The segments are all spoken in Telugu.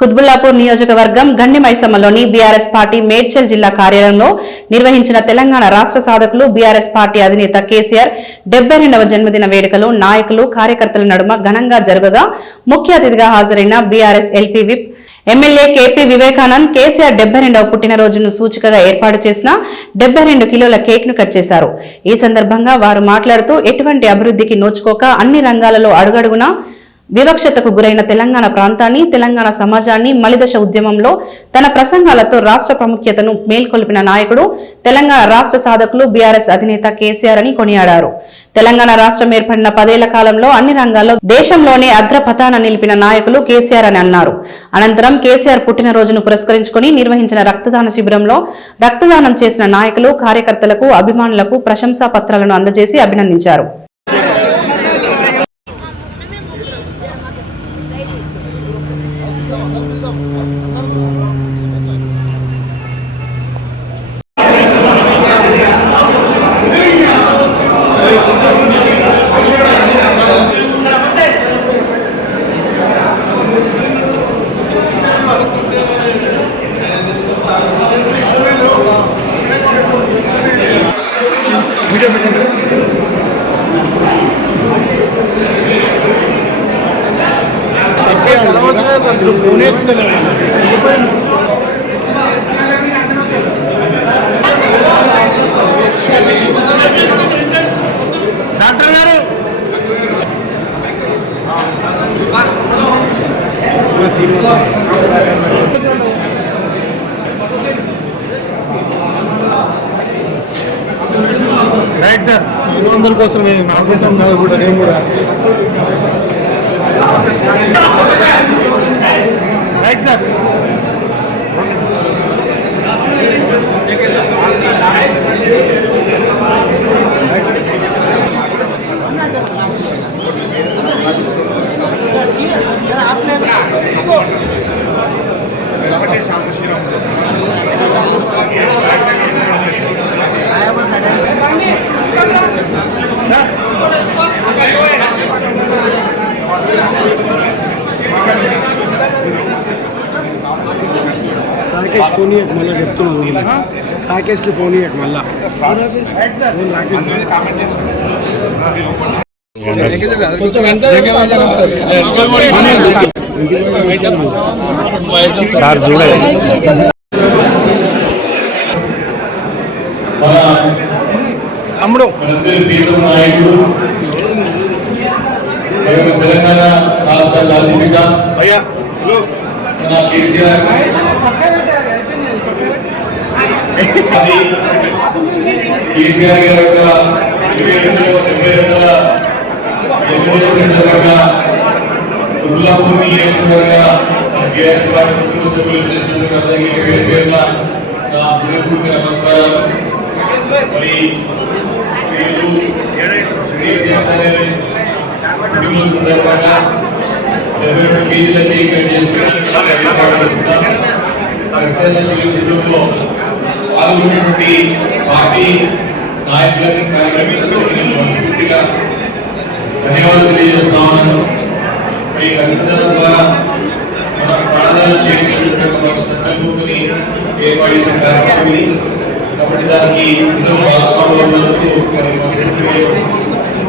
కుత్బుల్లాపూర్ నియోజకవర్గం గండిమైసమ్మలోని బీఆర్ఎస్ పార్టీ మేడ్చల్ జిల్లా కార్యాలయంలో నిర్వహించిన తెలంగాణ రాష్ట్ర సాధకులు బీఆర్ఎస్ పార్టీ అధినేత కేసీఆర్ 72వ జన్మదిన వేడుకలు నాయకులు కార్యకర్తల నడుమ ఘనంగా జరగగా ముఖ్య అతిథిగా హాజరైన BRS LP whip MLA KP Vivekanand KCR 72వ పుట్టినరోజును సూచికగా ఏర్పాటు చేసిన 72 కిలోల కేక్ ను కట్ చేశారు. ఈ సందర్భంగా వారు మాట్లాడుతూ ఎటువంటి అభివృద్ధికి నోచుకోక అన్ని రంగాలలో అడుగడుగునా వివక్షతకు గురైన తెలంగాణ ప్రాంతాన్ని తెలంగాణ సమాజాన్ని మలిదశ ఉద్యమంలో తన ప్రసంగాలతో రాష్ట్ర ప్రాముఖ్యతను మేల్కొల్పిన నాయకుడు తెలంగాణ రాష్ట్ర సాధకులు బీఆర్ఎస్ అధినేత కేసీఆర్ అని కొనియాడారు. తెలంగాణ రాష్ట్రం ఏర్పడిన 10 ఏళ్ల కాలంలో అన్ని రంగాల్లో దేశంలోనే అగ్రపథాన నిలిపిన నాయకులు కేసీఆర్ అని అన్నారు. అనంతరం కేసీఆర్ పుట్టినరోజును పురస్కరించుకుని నిర్వహించిన రక్తదాన శిబిరంలో రక్తదానం చేసిన నాయకులు కార్యకర్తలకు అభిమానులకు ప్రశంసా పత్రాలను అందజేసి అభినందించారు. డాక్టర్ గారు రైట్ సార్ 200 కోసం నేను నామినేషన్ కూడా నేను కూడా రైట్ సార్ शांत श्रीराम राकेश फोन मल्ला राकेश की फोन मल्ला राकेश సార్ చూడండి తమ్ముడు నాయకుడు తెలంగాణ రాష్ట్ర రాజకీయ కేసీఆర్ కేసీఆర్ గారి యొక్క 72వ జన్మదిన సందర్భంగా కుత్బుల్లాపూర్ నియోజకవర్గ బీఆర్ఎస్ పార్టీ కుటుంబ సభ్యులు చేస్తున్న అందరికీ పేరు పేరున నా హృదయపూర్వక నమస్కారాలు. మరి కేసీఆర్ కుటుంబ సందర్భంగా 72 కేజీల కేక్ కట్ చేసుకుని పాల్గొన్నటువంటి పార్టీ నాయకులకి మనస్ఫూర్తిగా ధన్యవాదాలు తెలియజేస్తా ఉన్నాను. మరి రక్తదానం ద్వారా మన ప్రాణదానం చేయించినటువంటి సంకల్పంతో ఏర్పాటు చేసిన కార్యక్రమం ఇది. కాబట్టి దానికి ఎంతో భాగస్వామ్యం ఉన్నందుకు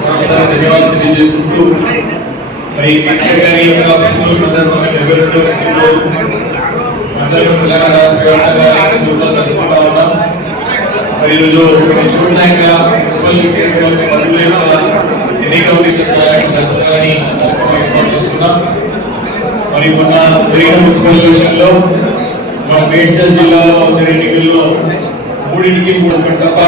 మరోసారి ధన్యవాదాలు తెలియజేసుకుంటూ మరి కేసీఆర్ గారి యొక్క పుట్టినరోజు సందర్భంగా 72వ అందరూ తెలంగాణ రాష్ట్ర వ్యాప్తంగా జరుపుకుంటా ఉన్నాం. మరి ఈరోజు చూడడానికి మున్సిపల్ చైర్మన్ మంత్రుల యొక్క ఎన్నిక సహాయం జరుపుతారని ఏర్పాటు చేస్తున్నాం. మరి మొన్న జరిగిన మున్సిపల్ ఎలక్షన్ లో మన మేడ్చల్ జిల్లాలో జరిగిన ఎన్నికల్లో 3కి 3 తప్ప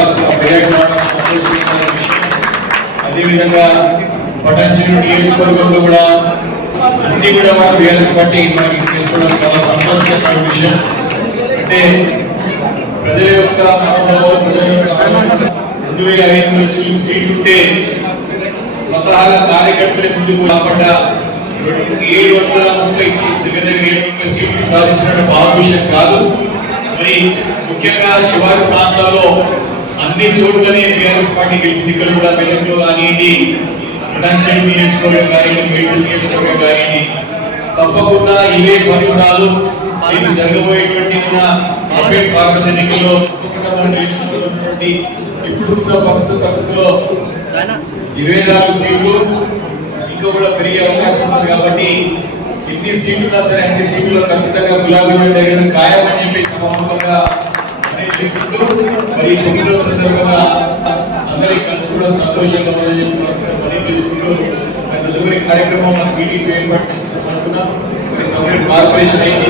అదేవిధంగా పటాన్చెరు నియోజకవర్గంలో కూడా అన్ని కూడా మన బీఆర్ఎస్ పార్టీ మనకి చేసుకోవడం చాలా సంతోషకరమైన విషయం. అంటే ప్రజల యొక్క మనోభావం ప్రజల యొక్క 2005 సీట్లు ఉంటే స్వతహాగా కార్యకర్తల ముందుకు కాకుండా 730 దగ్గర 730 సీట్లు సాధించిన బాగా విషయం కాదు. మరి ముఖ్యంగా శివారు ప్రాంతాల్లో అన్ని చోట్లనే బీఆర్ఎస్ పార్టీ గెలిచింది. ఇక్కడ కూడా మెదక్లో కానివ్వండి, పటాన్చెరు నియోజకవర్గం కానివ్వండి, మేడ్చల్ నియోజకవర్గం కానివ్వండి, తప్పకుండా ఇవే ఫలితాలు రేపు జరగబోయేటువంటి మన అపేట్ కార్పొరేషన్ ఎన్నికల్లో తప్పకుండా మనం నేర్చుకున్నటువంటి ఇప్పుడున్న పరిస్థితుల్లో 24 సీట్లు ఇంకా కూడా పెరిగే అవకాశం ఉంది కాబట్టి ఎన్ని సీట్లు ఉన్నా సరే అన్ని సీట్లలో ఖచ్చితంగా గులాబీ జెండా ఎగరడం ఖాయమని చెప్పేసి సమాపంగా చేసుకుంటూ మరి పుట్టినరోజు సందర్భంగా అందరికీ కలుసుకోవడం సంతోషంగా ఉందని చెప్పి పని చేసుకుంటూ తదుపరి కార్యక్రమం మన మీటింగ్స్ ఏర్పాటు చేసుకుంటాం అనుకున్నాం. సపరేట్ కార్పొరేషన్ అయింది.